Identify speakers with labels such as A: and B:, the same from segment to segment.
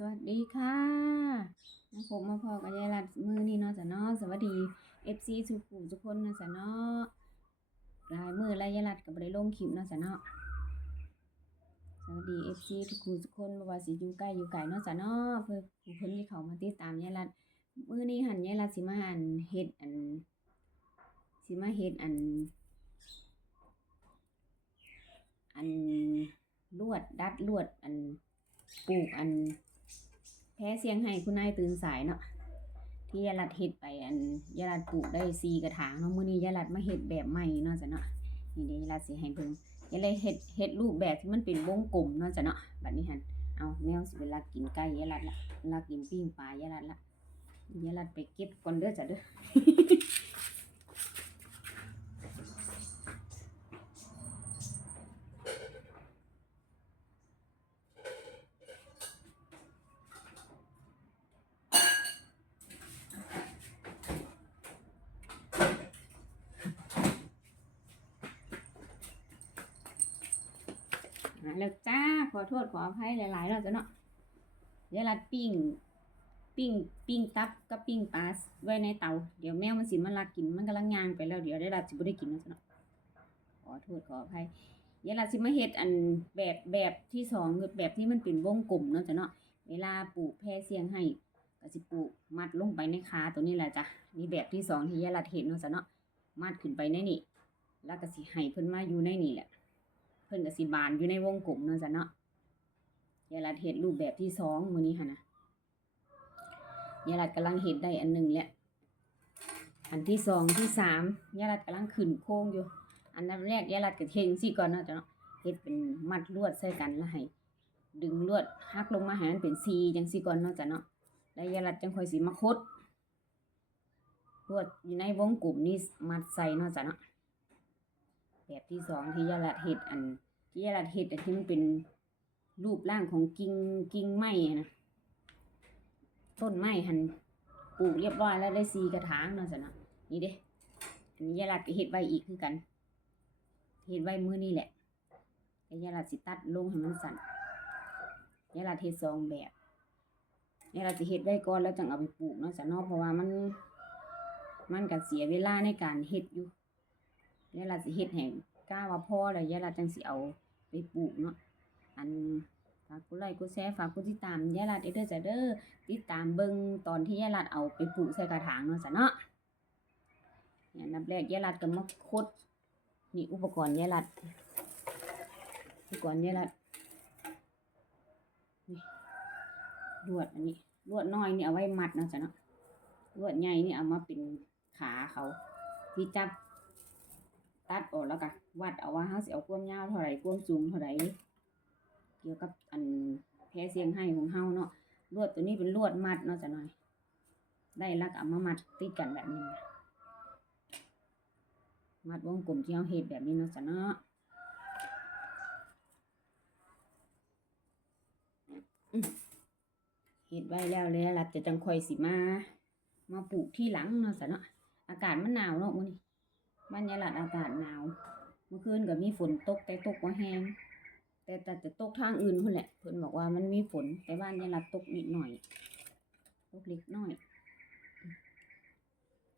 A: สวัสดีค่ะมาผมมาพอกับยายรัดมือนี่เนาะจ้ะเนาะสวัสดีเอฟซีทุกผู้ทุกคนนะจ้ะเนาะรายมือและยายรัดกับบริลงคลิปเนาะจ้ะเนาะสวัสดีเอฟซีทุขูทุกคนบ่ว่าสิอยู่ใกล้อยู่ไกลเนาะจ้ะเนาะเพื่อผู้เพิ่นที่เขามาติดตามยายรัดมือนี้หันยายรัดสิมาหันเฮ็ดอันสิมาเฮ็ดอัน อันลวดดัดลวดอันปลูกอัน แพ้เสียงให้คุณนายตื่นสายเนาะที่ยาลัดเห็ดไปอันยาลัดปลูกได้ซีกระถางเนาะมื้อนี้ยาลัดมาเห็ดแบบใหม่เนาะจ้ะเนาะนี่เดี๋ยวยาลัดสิให้เพิ่งยาลัดเห็ดเห็ดรูปแบบที่มันเป็นวงกลมเนาะจ้ะเนาะบัดนี้หันเอาแมวสิเวลากินไก่ยาลัดละเวลากินปิ้งปลายาลัดละยาลัดไปเก็บก่อนเด้อจ้ะเด้อาแล้วจ้าขอโทษขออภัยหลายๆแล้วจ้ะเนาะเดี๋ยวรัดปิ้งปิ้งปิ้งตับกับปิ้งปลาไว้ในเตาเดี๋ยวแมวมันสิมาลักกินมันกำลังย่างไปแล้วเดี๋ยวได้รัดสิบ่ได้กินแล้วจ้ะเนาะขอโทษขออภัยเดี๋ยวรัดสิมาเฮ็ดอันแบบแบบที่สองคือแบบที่มันเป็นวงกลมเนาะจ้ะเนาะเวลาปลูกแพรเสียงให้ก็สิปลูกมัดลงไปในขาตัวนี้แหละจ้ะนี่แบบที่สองที่ยายรัดเห็นเนาะจ้ะเนาะมัดขึ้นไปในนี่แล้วก็สิให้เพิ่นมาอยู่ในนี่แหละ เพิ่นก็สิบานอยู่ในวงกลมเนาะจ้ะเนาะยายรัดเฮ็ดรูปแบบที่สองมือนี้หั่นนะยายรัดกำลังเฮ็ดได้อันหนึ่งแล้วอันที่สองที่สามยายรัดกำลังขึ้นโค้งอยู่ อันดับแรกยายรัดก็เฮ็ดจังซี่ก่อนเนาะจ้ะเนาะเฮ็ดเป็นมัดลวดใส่กันแล้วให้ดึงลวดหักลงมาให้มันเป็นซีจังซี่ก่อนเนาะจ้ะเนาะแล้วยายรัดจังค่อยสิมาคดลวดอยู่ในวงกลมนี้มัดใส่เนาะจ้ะเนาะ แบบที่สองที่ยาลัดเห็ดอัน ที่ยาลัดเห็ดอันที่มันเป็นรูปร่างของกิ่งกิ่งไม้นะต้นไม้หันปลูกเรียบร้อยแล้วได้สีกระถางเนาะจ้ะเนาะนี่เด้อันนี้ยาลัดเห็ดไว้อีกคือกันเห็ดไว้มือนี่แหละแล้ยาลัดสิตัดลงให้มันสั่นยาลัดเห็ดสองแบบยาลัดสิเห็ดไว้ก่อนแล้วจังเอาไปปลูกเนาะจ้ะเนาะเพราะว่ามัน มันก็เสียเวลาในการเห็ดอยู่ ยายรัดสิเฮ็ดให้กล้าว่าพ่อแล้วยายรัดจังสิเอาไปปลูกเนาะอันฝากกดไลค์กดแชร์ฝากกดติดตามยายรัดเด้อจ้ะเด้อติดตามเบิ่งตอนที่ยายรัดเอาไปปลูกใส่กระถางเนาะจ้ะเนาะเนี่ยอันดับแรกยายรัดก็มาคดนี่อุปกรณ์ยายรัดอุปกรณ์ยายรัดนี่ลวดอันนี้ลวดน้อยนี่เอาไว้มัดเนาะจ้ะเนาะลวดใหญ่นี่เอามาเป็นขาเขาที่จับ ตัดออกแล้วก็วัดเอาว่าเขาสิเอาความยาวเท่าไหร่ความสูงเท่าไหร่เกี่ยวกับอันแพรเสียงให้ของเฮาเนาะลวดตัวนี้เป็นลวดมัดเนาะจ้ะหน่อย ได้ล้วก็เอามามัดติดกันแบบนี้นะมัดวงกลมที่เราเฮ็ดแบบนี้เนาะจ้ะเนาะเฮ็ดไว้แล้วแล้วล่ะจะจังค่อยสิมา มาปลูกที่หลังเนาะจ้ะเนาะอากาศมันหนาวเนาะมื้อนี้ บ้านยาลัดอากาศหนาว เมื่อคืนก็มีฝนตกแต่ตกว่าแห้งแต่แต่จะตกทางอื่นเพิ่นแหละเพิ่นบอกว่ามันมีฝนแต่บ้านยายหลัดตกนิดหน่อย ตกเล็กน้อย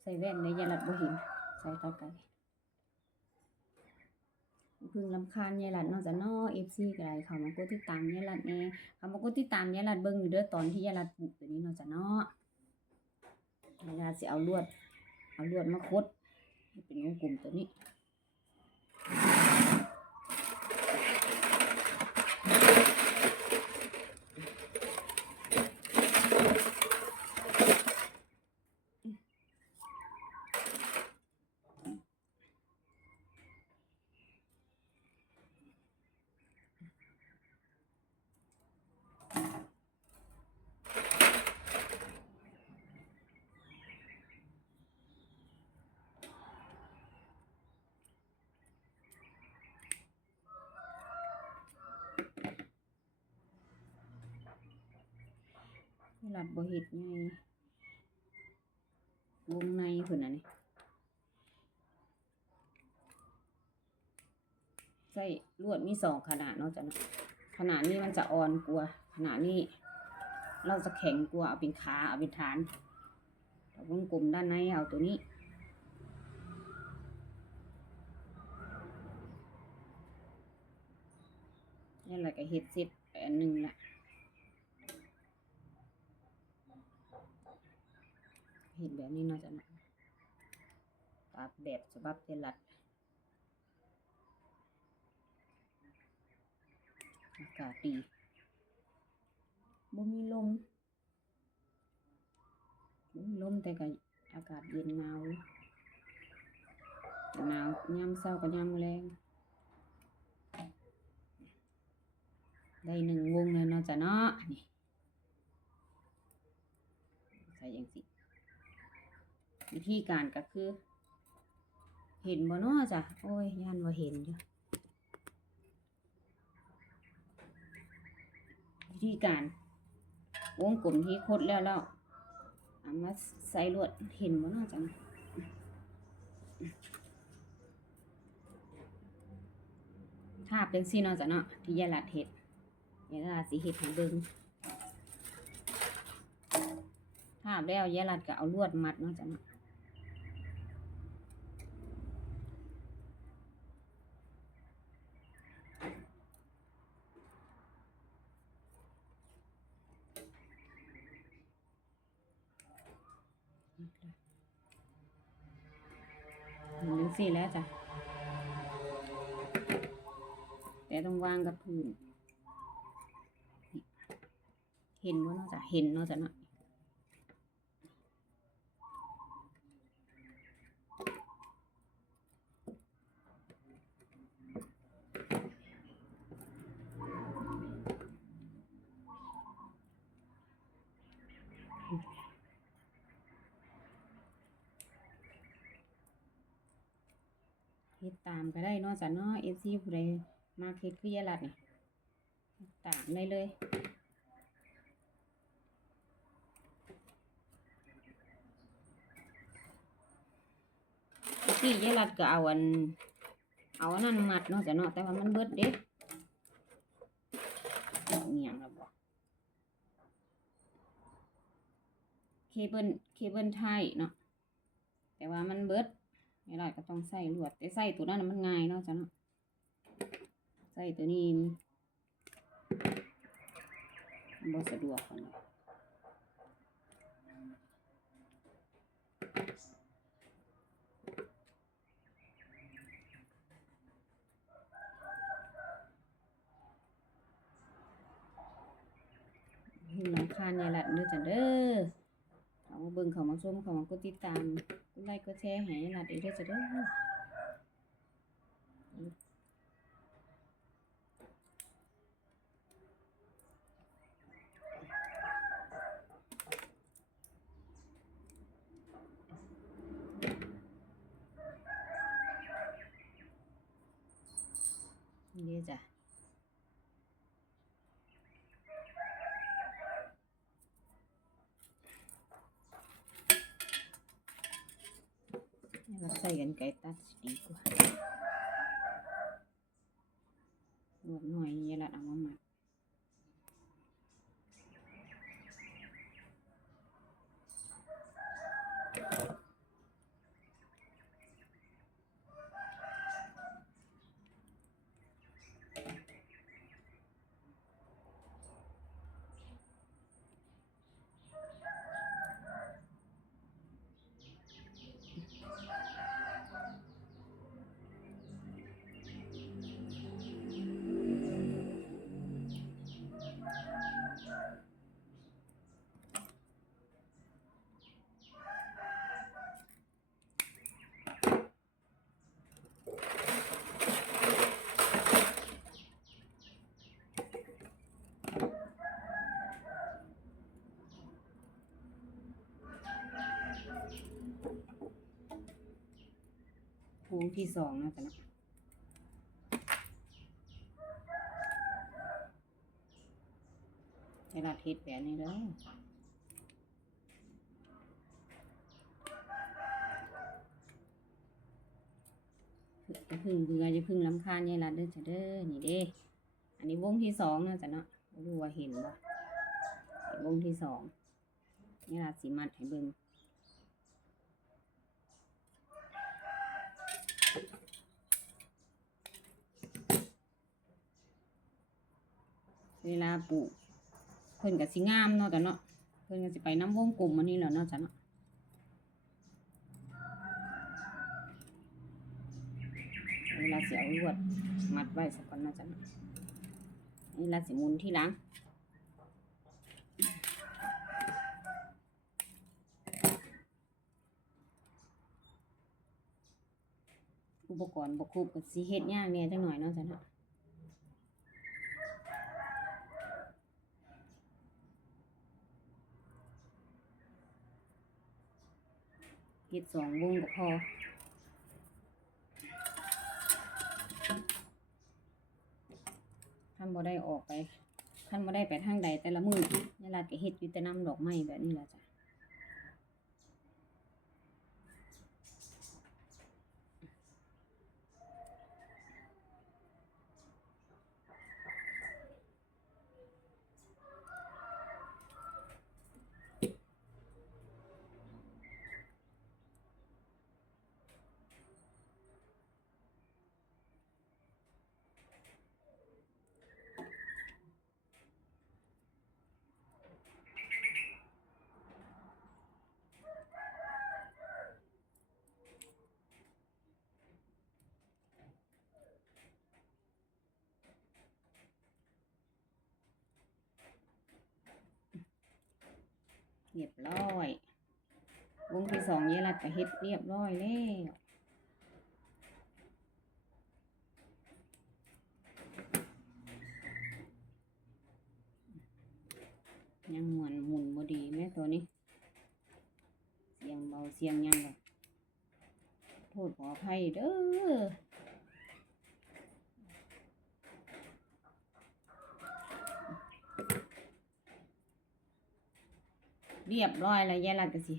A: ใส่แว่นในยายหลัดบ่เห็นใส่ตาไกลพึ่งลำคาญยายหลัดนอกจากนอเอฟซีก็ได้เขามากดติดตามยายหลัดแน่เขามากดติดตามยายหลัดเบิ่งอยู่เด้อตอนที่ยายหลัดปลูกตัวนี้นอกจากนอยายหลัดสิเอาลวด เอาลวดมาคด เป็นวงกลมตัวนี้ หลัดบ่เฮ็ดไงวงในเพิ่นน่ะนี่ใส่ลวดมีสองขนาดเนาะจ้ะเนาะขนาดนี้มันจะอ่อนกว่าขนาดนี้ เราจะแข็งกว่าเอาเป็นขาเอาเป็นฐานแต่วงกลมด้านในเอาตัวนี้นี่แหละก็เฮ็ดเสร็จอันหนึ่งละ เห็ดแบบนี้เนาะจ๊ะนาะตัดแบบฉบับเจลัดอากาศดีบ่มีลมบ่มีลมแต่ก็อากาศเย็นหนาวหนาวยามเช้ากับยามแลงได้หนึ่งวงแล้วเนาะจ้ะเนาะนี่ใส่อย่างสิ วิธีการก็คือ เห็นบ่เนาะจ้ะโอ้ยย่านว่าเห็นอยู่วิธีการวงกลมที่คดแล้วแล้วเอามาใส่ลวดเห็นบ่เนาะจังทาบจังซี่เนาะจ้ะเนาะที่ยายลัดเฮ็ดยายลัดสิเฮ็ดให้เบิ่งทาบแล้วยายลัดก็เอาลวดมัดเนาะจ้ะเนาะ สี่แล้วจ้ะ แต่ต้องวางกับพื้น เห็นบ่เนาะจ้ะ เห็นเนาะจ้ะเนาะามก็ได้นาะจ้ะเนาะ FC ผู้ใดมาเฮ็ดคือยาลัดนี่ตามได้เลยที่ยาลัดก็เอาอัน เอาอันนั้นมัดนาะจ้ะเนาะแต่ว่ามันเบิดเด้เอาเงียงแล้วบ่เคเบิลเคเบิลไทยเนาะแต่ว่ามันเบิด ไม่ได้ก็ต้องใส่ลวด แต่ใส่ตัวนั้นมันง่ายเนาะจ้ะเนาะใส่ตัวนี้มันบ่สะดวกคนเลยเห็นน้ำคานเนี่ยแหละเด้อจ้ะเด้อ เขามาเบิ่งเขามาชมเขามากดติดตามกดไลค์กดแชร์ให้หลานเด้อเด้อจ้ะเด้อนี่จ้ะ เราใส่กันไก่ตัดสิดีกว่าลวดหน่อยนี่ละเอามาหมักพว งที่สองนะจ๊ะนะเวลาเทศแบบนี้แล้วจะพึ่งเบื่อจะพึ่งลำคาญยายรัดเด้อจะเด้อนี่เด้ อันนี้วงที่สองนะจ๊ะเนาะบ่รู้ว่าเห็นบ่วงที่สองนี่ล่ะสิมัดให้เบิ่ง เวลาปลูกเพิ่นก็สิงามเนาะจ้ะเนาะเพิ่นก็สิไปน้ำวงกลมอันนี้แหล้วเนาะจ้ะเนาะเวลาเสิเอาลวดมัดไว้สักก่อนเนาะจ้ะเนาะนี่ลาสิมุนที่หลังอุปกรณ์บกครบกับสีเฮ็ดยากเนี่ยจังหน่อยเนาะจ้ะเนาะ เก็ดสองวงก็พอท่านบ่ได้ออกไปท่านบ่ได้ไปทางใดแต่ละมือนี่ลาก็เฮ็ดอยู่แต่น้ำดอกไม้แบบนี้ละจ้ะ เรียบร้อยวงที่สองเยลัดก็เฮ็ดเรียบร้อยแล้วยังหมุนหมุนบ่ดีแม่ตัวนี้ เสียงเบาเสียงยังแบบโทษขออภัยเด้อ เรียบร้อยแล้วยายลัดก็สิ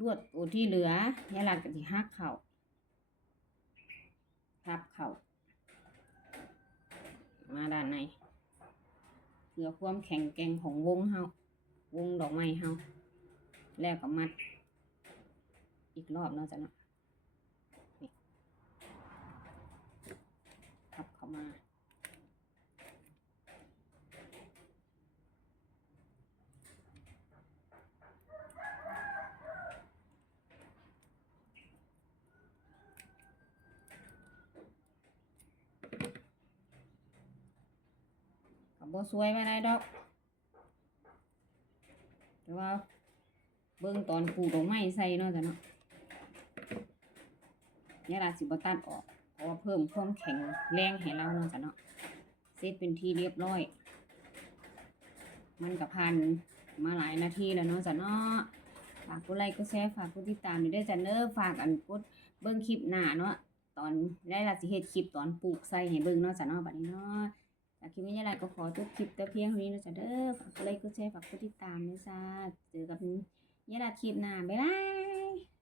A: ลวดตัวที่เหลือยายลัดก็สิหักเข่าทับเข่ามาด้านในเพื่อความแข็งแกร่งของวงเฮาวงดอกไม้เฮาแล้วก็มัด อีกรอบเนาะจ้ะเนาะนี่ทับเข้ามา ก็ บ่สวยมาได้ดอกแต่ว่าเบิ่งตอนปลูกดอกไม้ใส่เนาะจ้ะเนาะยายลาสิบตัดออกเพราะว่าเพิ่มความแข็งแรงให้เราเนาะจ้ะเนาะเสร็จเป็นที่เรียบร้อย มันก็ผ่านมาหลายนาทีแล้วเนาะจ้ะเนาะฝากกดไลค์กดแชร์ฝากกดติดตามด้วยจ้ะเด้อฝากอันกดเบิ่งคลิปหน้าเนาะตอนได้ลาสิเฮ็ดคลิปตอนปลูกใส่ให้เบิ่งเนาะจ้ะเนาะบัดนี้เนาะ จากคลิปนี้ยายไรก็ขอจบคลิปแต่เพียงเท่านี้นะจ๊ะเด้อฝากกดไลค์กดแชร์ฝากกดติดตามนะจ๊ะเจอกันยายไรคลิปหน้าบ๊ายบาย